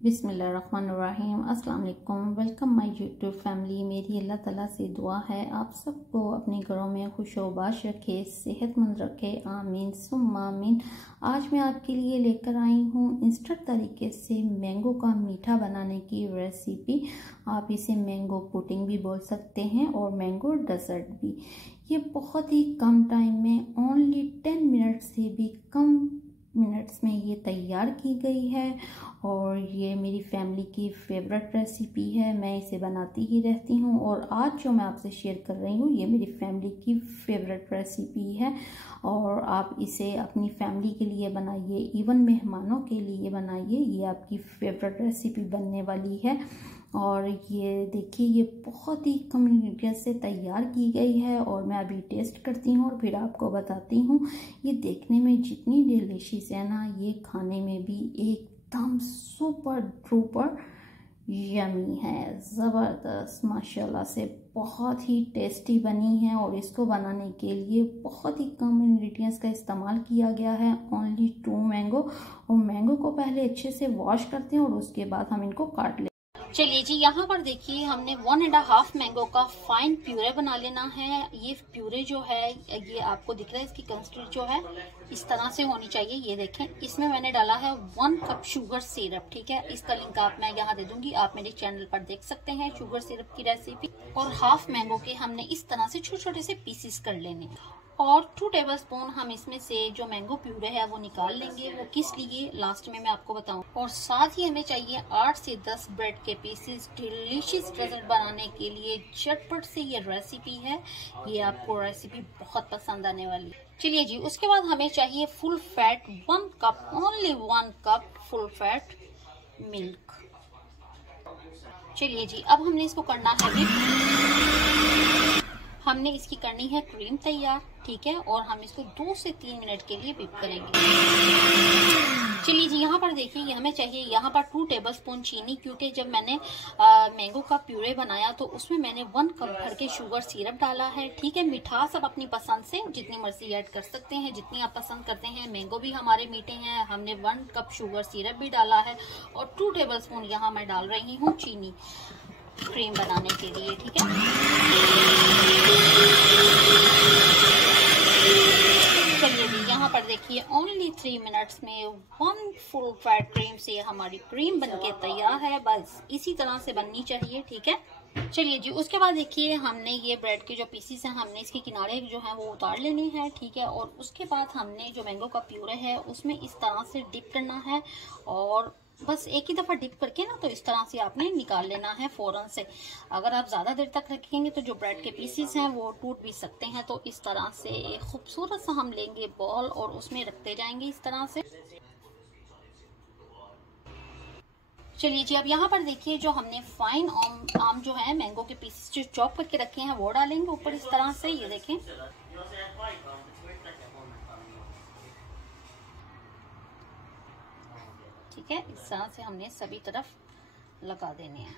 बिस्मिल्लाहिर्रहमानिर्रहीम। अस्सलाम वालेकुम। Welcome my YouTube family. मेरी अल्लाह ताला से दुआ है आप सबको अपने घरों में खुशोबाश रखे, सेहतमंद रखे, आमीन सुम्मा आमीन। आज मैं आपके लिए लेकर आई हूँ इंस्टेंट तरीके से मैंगो का मीठा बनाने की रेसिपी। आप इसे मैंगो पुडिंग भी बोल सकते हैं और मैंगो डेजर्ट भी। ये बहुत ही कम टाइम में, ओनली 10 मिनट से भी कम मिनट्स में ये तैयार की गई है और ये मेरी फैमिली की फेवरेट रेसिपी है। मैं इसे बनाती ही रहती हूँ और आज जो मैं आपसे शेयर कर रही हूँ ये मेरी फैमिली की फेवरेट रेसिपी है। और आप इसे अपनी फैमिली के लिए बनाइए, इवन मेहमानों के लिए बनाइए। ये आपकी फेवरेट रेसिपी बनने वाली है। और ये देखिए, ये बहुत ही कम इंग्रेडिएंट से तैयार की गई है और मैं अभी टेस्ट करती हूँ और फिर आपको बताती हूँ। ये देखने में जितनी डिलीशियस है ना, ये खाने में भी एकदम सुपर डुपर यमी है, ज़बरदस्त, माशाल्लाह से बहुत ही टेस्टी बनी है। और इसको बनाने के लिए बहुत ही कम इंग्रेडिएंट्स का इस्तेमाल किया गया है, ओनली 2 मैंगो। और मैंगो को पहले अच्छे से वॉश करते हैं और उसके बाद हम इनको काट लेते हैं। चलिए जी, यहाँ पर देखिए हमने 1.5 मैंगो का फाइन प्यूरे बना लेना है। ये प्यूरे जो है, ये आपको दिख रहा है, इसकी कंसिस्टेंसी जो है इस तरह से होनी चाहिए। ये देखें, इसमें मैंने डाला है 1 कप शुगर सिरप। ठीक है, इसका लिंक आप मैं यहाँ दे दूंगी, आप मेरे चैनल पर देख सकते हैं शुगर सिरप की रेसिपी। और हाफ मैंगो के हमने इस तरह से छोटे छोटे से पीसेस कर लेने और 2 टेबलस्पून हम इसमें से जो मैंगो प्यूरे है वो निकाल लेंगे। वो किस लिए लास्ट में मैं आपको बताऊं। और साथ ही हमें चाहिए 8 से 10 ब्रेड के पीसेस डिलीशियस डेजर्ट बनाने के लिए। झटपट से ये रेसिपी है, ये आपको रेसिपी बहुत पसंद आने वाली है। चलिए जी, उसके बाद हमें चाहिए full fat 1 cup, only 1 cup full fat milk. चलिए जी, अब हमने इसको करना है हमने इसकी करनी है क्रीम तैयार। ठीक है, और हम इसको 2 से 3 मिनट के लिए बीट करेंगे। चलिए जी, यहाँ पर देखिए, ये हमें चाहिए यहाँ पर 2 टेबलस्पून चीनी, क्योंकि जब मैंने मैंगो का प्यूरे बनाया तो उसमें मैंने 1 कप भर के शुगर सिरप डाला है। ठीक है, मिठास अब अपनी पसंद से जितनी मर्जी ऐड कर सकते हैं, जितनी आप पसंद करते हैं। मैंगो भी हमारे मीठे हैं। हमने 1 कप शुगर सिरप भी डाला है और 2 टेबलस्पून यहाँ मैं डाल रही हूँ चीनी क्रीम बनाने के लिए। ठीक है, चलिए जी, यहाँ पर देखिए ओनली 3 मिनट्स में 1 फुल फैट क्रीम से हमारी क्रीम बनके तैयार है। बस इसी तरह से बननी चाहिए। ठीक है, चलिए जी, उसके बाद देखिए हमने ये ब्रेड के जो पीसीस हैं, हमने इसके किनारे जो हैं वो उतार लेने हैं। ठीक है, और उसके बाद हमने जो मैंगो का प्यूरे है उसमें इस तरह से डिप करना है और बस एक ही दफ़ा डिप करके ना, तो इस तरह से आपने निकाल लेना है फौरन से। अगर आप ज़्यादा देर तक रखेंगे तो जो ब्रेड के पीसेस हैं वो टूट भी सकते हैं। तो इस तरह से एक खूबसूरत सा हम लेंगे बॉल और उसमें रखते जाएंगे इस तरह से। चलिए जी, अब यहाँ पर देखिए जो हमने फाइन आम जो है मैंगो के पीसेस जो चॉप करके रखे हैं वो डालेंगे ऊपर इस तरह से। ये देखें, ठीक है, इस तरह से हमने सभी तरफ लगा देने हैं।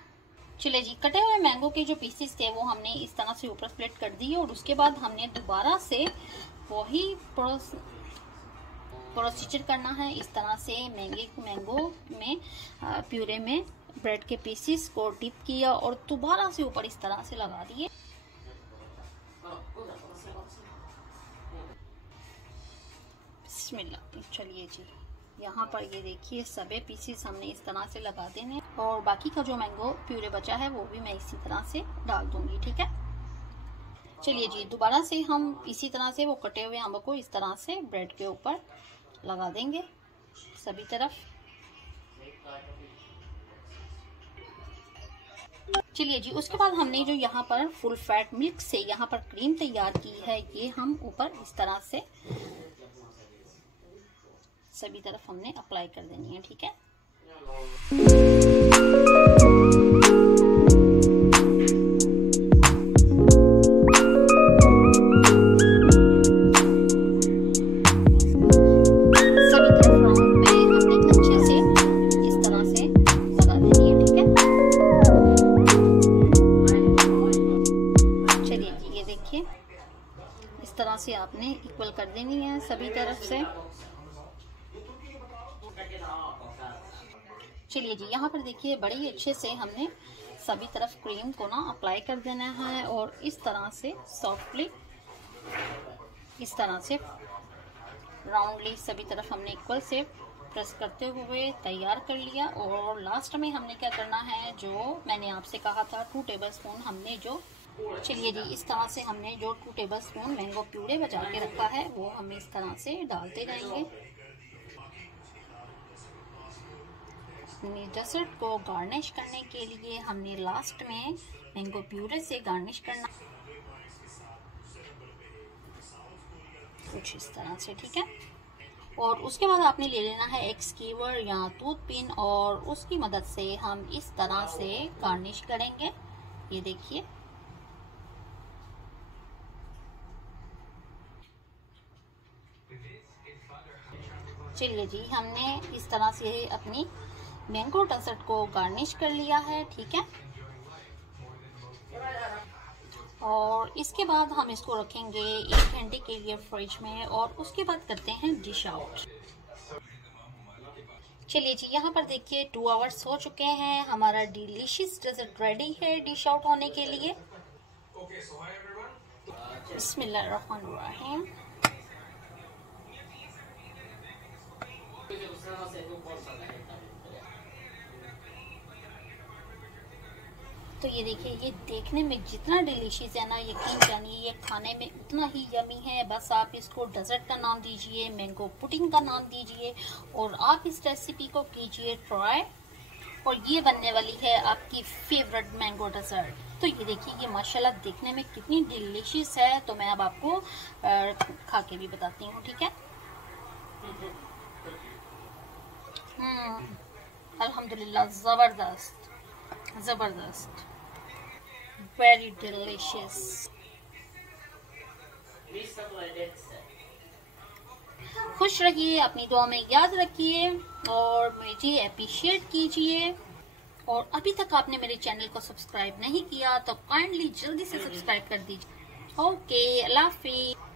चलिए जी, कटे हुए मैंगो के जो पीसेस थे वो हमने इस तरह से ऊपर स्प्लिट कर दिए और उसके बाद हमने दोबारा से वही प्रोसीजर करना है। इस तरह से मैंगो में प्यूरे में ब्रेड के पीसेस को डिप किया और दोबारा से ऊपर इस तरह से लगा दिए। बिस्मिल्लाह। चलिए जी, यहाँ पर ये देखिए सभी पीसेस हमने इस तरह से लगा देने और बाकी का जो मैंगो प्यूरे बचा है वो भी मैं इसी तरह से डाल दूंगी। ठीक है, चलिए जी, दोबारा से हम इसी तरह से वो कटे हुए आम को इस तरह से ब्रेड के ऊपर लगा देंगे सभी तरफ। चलिए जी, उसके बाद हमने जो यहाँ पर फुल फैट मिल्क से यहाँ पर क्रीम तैयार की है, ये हम ऊपर इस तरह से सभी तरफ हमने अप्लाई कर देनी है। ठीक है, सभी तरफ राउंड में हमने अच्छे से इस तरह से लगा देनी है। ठीक है, चलिए जी, ये देखिए इस तरह से आपने इक्वल कर देनी है सभी तरफ से। चलिए जी, यहाँ पर देखिए बड़े ही अच्छे से हमने सभी तरफ क्रीम को ना अप्लाई कर देना है और इस तरह से सॉफ्टली, इस तरह से राउंडली सभी तरफ हमने इक्वल से प्रेस करते हुए तैयार कर लिया। और लास्ट में हमने क्या करना है, जो मैंने आपसे कहा था 2 टेबलस्पून हमने जो, चलिए जी, इस तरह से हमने जो 2 टेबलस्पून मैंगो प्यूरे बचा के रखा है वो हम इस तरह से डालते जाएंगे। अपने डेजर्ट को गार्निश करने के लिए हमने लास्ट में मैंगो प्यूरे से गार्निश करना, कुछ इस तरह से, ठीक है। और उसके बाद आपने ले लेना है एक स्कीवर या टूथ पिन और उसकी मदद से हम इस तरह से गार्निश करेंगे। ये देखिए, चलिए जी, हमने इस तरह से अपनी मैंगो डेजर्ट को गार्निश कर लिया है, ठीक है। और इसके बाद हम इसको रखेंगे 1 घंटे के लिए फ्रिज में और उसके बाद करते हैं डिश आउट। चलिए जी, यहाँ पर देखिए 2 आवर्स हो चुके हैं, हमारा डिलीशियस डेजर्ट रेडी है डिश आउट होने के लिए। बिस्मिल्लाहिर्रहमानिर्रहीम। तो ये देखिए, ये देखने में जितना डिलीशियस है ना, यकीन जानिए ये खाने में उतना ही यमी है। बस आप इसको डेजर्ट का नाम दीजिए, मैंगो पुडिंग का नाम दीजिए और आप इस रेसिपी को कीजिए ट्राई, और ये बनने वाली है आपकी फेवरेट मैंगो डेजर्ट। तो ये देखिए, ये माशाल्लाह देखने में कितनी डिलीशियस है। तो मैं अब आपको खा के भी बताती हूँ, ठीक है। अल्हम्दुलिल्लाह, जबरदस्त जबरदस्त, वेरी डिलीशियस। खुश रहिए, अपनी दुआ में याद रखिए और मुझे अप्रिशिएट कीजिए। और अभी तक आपने मेरे चैनल को सब्सक्राइब नहीं किया तो काइंडली जल्दी से सब्सक्राइब कर दीजिए। ओके, अल्लाह हाफिज़।